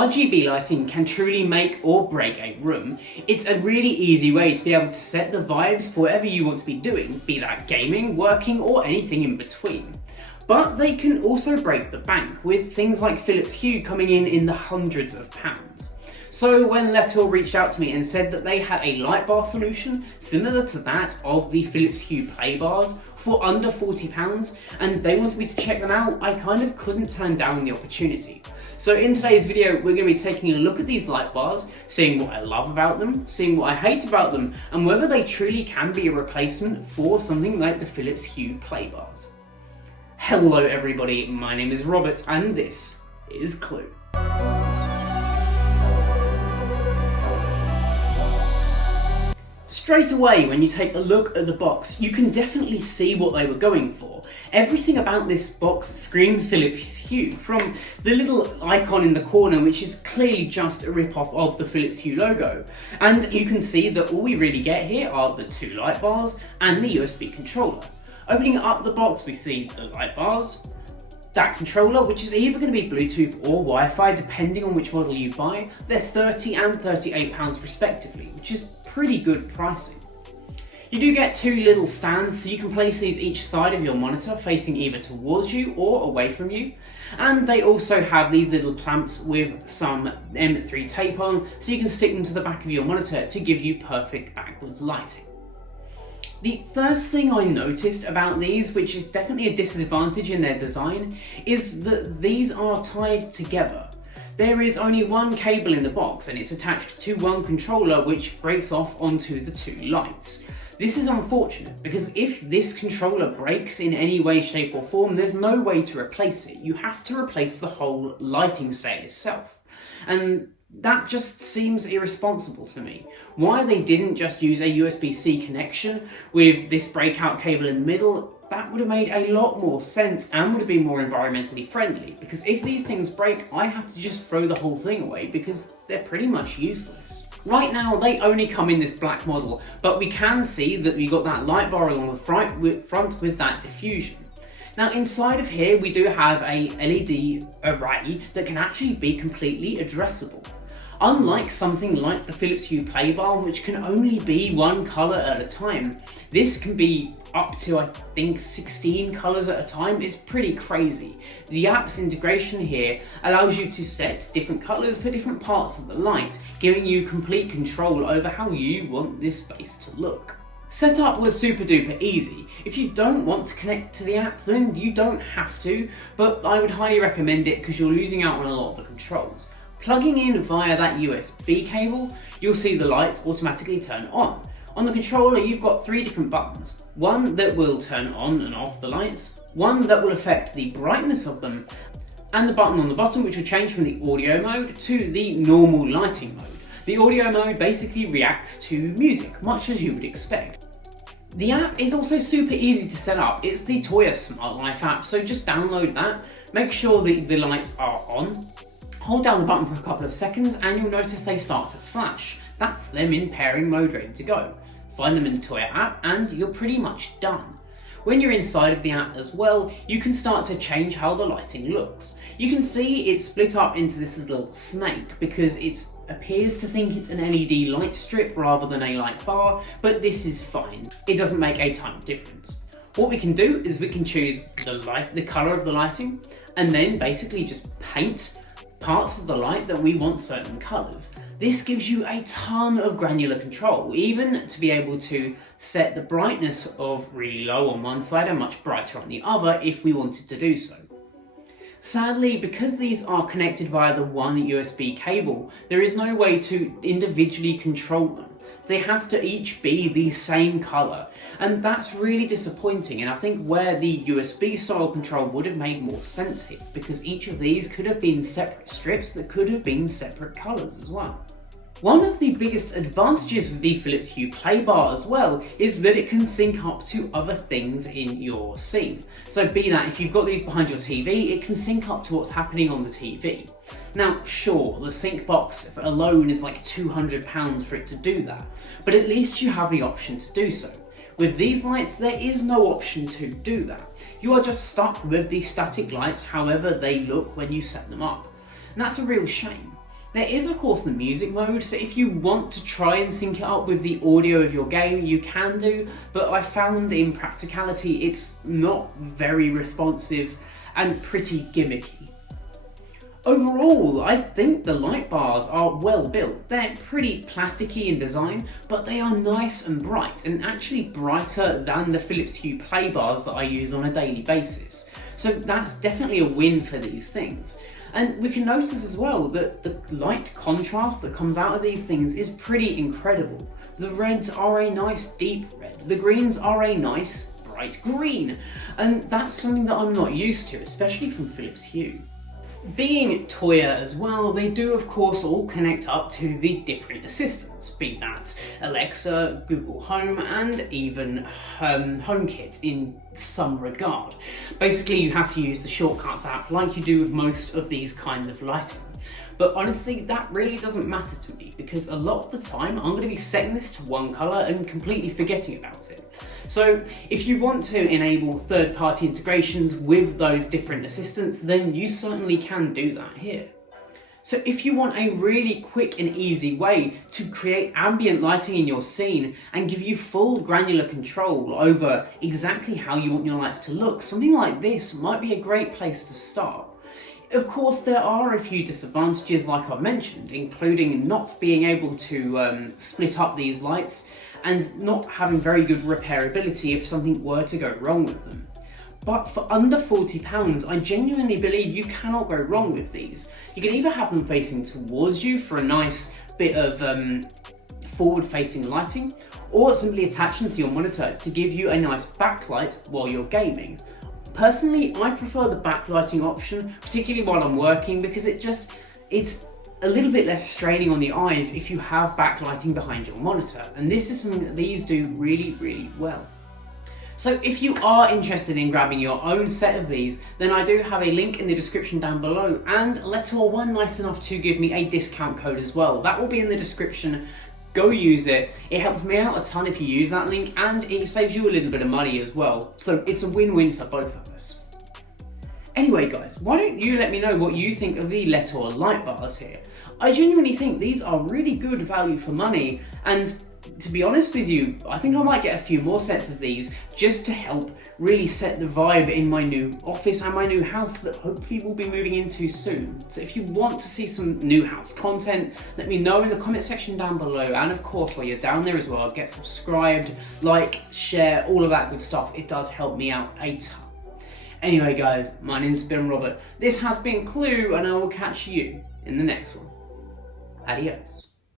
RGB lighting can truly make or break a room. It's a really easy way to be able to set the vibes for whatever you want to be doing, be that gaming, working, or anything in between. But they can also break the bank, with things like Philips Hue coming in the hundreds of pounds. So when LETOUR reached out to me and said that they had a light bar solution similar to that of the Philips Hue Play bars for under £40 and they wanted me to check them out, I kind of couldn't turn down the opportunity. So in today's video, we're going to be taking a look at these light bars, seeing what I love about them, seeing what I hate about them, and whether they truly can be a replacement for something like the Philips Hue Play bars. Hello everybody, my name is Robert and this is Clue. Straight away, when you take a look at the box, you can definitely see what they were going for. Everything about this box screams Philips Hue, from the little icon in the corner, which is clearly just a rip-off of the Philips Hue logo. And you can see that all we really get here are the two light bars and the USB controller. Opening up the box, we see the light bars, that controller, which is either going to be Bluetooth or Wi-Fi, depending on which model you buy. They're £30 and £38 respectively, which is pretty good pricing. You do get two little stands, so you can place these each side of your monitor, facing either towards you or away from you. And they also have these little clamps with some M3 tape on, so you can stick them to the back of your monitor to give you perfect backwards lighting. The first thing I noticed about these, which is definitely a disadvantage in their design, is that these are tied together. There is only one cable in the box and it's attached to one controller which breaks off onto the two lights. This is unfortunate because if this controller breaks in any way, shape or form, there's no way to replace it. You have to replace the whole lighting set itself. And that just seems irresponsible to me. Why they didn't just use a USB-C connection with this breakout cable in the middle, that would have made a lot more sense and would have been more environmentally friendly, because if these things break, I have to just throw the whole thing away because they're pretty much useless. Right now, they only come in this black model, but we can see that we got that light bar along the front with that diffusion. Now inside of here, we do have a LED array that can actually be completely addressable. Unlike something like the Philips Hue Play Bar, which can only be one colour at a time, this can be up to, I think, 16 colours at a time. It's pretty crazy. The app's integration here allows you to set different colours for different parts of the light, giving you complete control over how you want this space to look. Setup was super duper easy. If you don't want to connect to the app, then you don't have to, but I would highly recommend it because you're losing out on a lot of the controls. Plugging in via that USB cable, you'll see the lights automatically turn on. On the controller, you've got three different buttons. One that will turn on and off the lights, one that will affect the brightness of them, and the button on the bottom which will change from the audio mode to the normal lighting mode. The audio mode basically reacts to music, much as you would expect. The app is also super easy to set up. It's the Toya Smart Life app, so just download that, make sure that the lights are on, hold down the button for a couple of seconds and you'll notice they start to flash. That's them in pairing mode ready to go. Find them in the Toya app and you're pretty much done. When you're inside of the app as well, you can start to change how the lighting looks. You can see it's split up into this little snake because it appears to think it's an LED light strip rather than a light bar, but this is fine. It doesn't make a ton of difference. What we can do is we can choose the color of the lighting and then basically just paint parts of the light that we want certain colors. This gives you a ton of granular control, even to be able to set the brightness of really low on one side and much brighter on the other if we wanted to do so. Sadly, because these are connected via the one USB cable, there is no way to individually control them. They have to each be the same colour, and that's really disappointing, and I think where the USB style control would have made more sense here, because each of these could have been separate strips that could have been separate colours as well. One of the biggest advantages with the Philips Hue Play Bar as well is that it can sync up to other things in your scene. So be that if you've got these behind your TV, it can sync up to what's happening on the TV. Now sure, the sync box alone is like £200 for it to do that, but at least you have the option to do so. With these lights, there is no option to do that. You are just stuck with the static lights however they look when you set them up. And that's a real shame. There is of course the music mode, so if you want to try and sync it up with the audio of your game, you can do, but I found in practicality it's not very responsive and pretty gimmicky. Overall, I think the light bars are well built. They're pretty plasticky in design, but they are nice and bright, and actually brighter than the Philips Hue play bars that I use on a daily basis. So that's definitely a win for these things. And we can notice as well that the light contrast that comes out of these things is pretty incredible. The reds are a nice deep red, the greens are a nice bright green, and that's something that I'm not used to, especially from Philips Hue. Being Toya as well, they do of course all connect up to the different assistants, be that Alexa, Google Home, and even HomeKit in some regard. Basically you have to use the Shortcuts app like you do with most of these kinds of lighting. But honestly, that really doesn't matter to me, because a lot of the time I'm going to be setting this to one colour and completely forgetting about it. So if you want to enable third-party integrations with those different assistants, then you certainly can do that here. So if you want a really quick and easy way to create ambient lighting in your scene and give you full granular control over exactly how you want your lights to look, something like this might be a great place to start. Of course, there are a few disadvantages like I've mentioned, including not being able to split up these lights and not having very good repairability if something were to go wrong with them. But for under £40, I genuinely believe you cannot go wrong with these. You can either have them facing towards you for a nice bit of forward-facing lighting, or simply attach them to your monitor to give you a nice backlight while you're gaming. Personally, I prefer the backlighting option, particularly while I'm working, because it's a little bit less straining on the eyes if you have backlighting behind your monitor, and this is something that these do really, really well. So if you are interested in grabbing your own set of these, then I do have a link in the description down below, and LETOUR were nice enough to give me a discount code as well. That will be in the description. Go use it. It helps me out a ton if you use that link, and it saves you a little bit of money as well. So it's a win-win for both of us. Anyway guys, why don't you let me know what you think of the LETOUR light bars here? I genuinely think these are really good value for money, and to be honest with you, I think I might get a few more sets of these just to help really set the vibe in my new office and my new house that hopefully we'll be moving into soon. So if you want to see some new house content, let me know in the comment section down below, and of course while you're down there as well, get subscribed, like, share, all of that good stuff. It does help me out a ton. Anyway guys, my name's been Robert, this has been Clue, and I will catch you in the next one. Adios.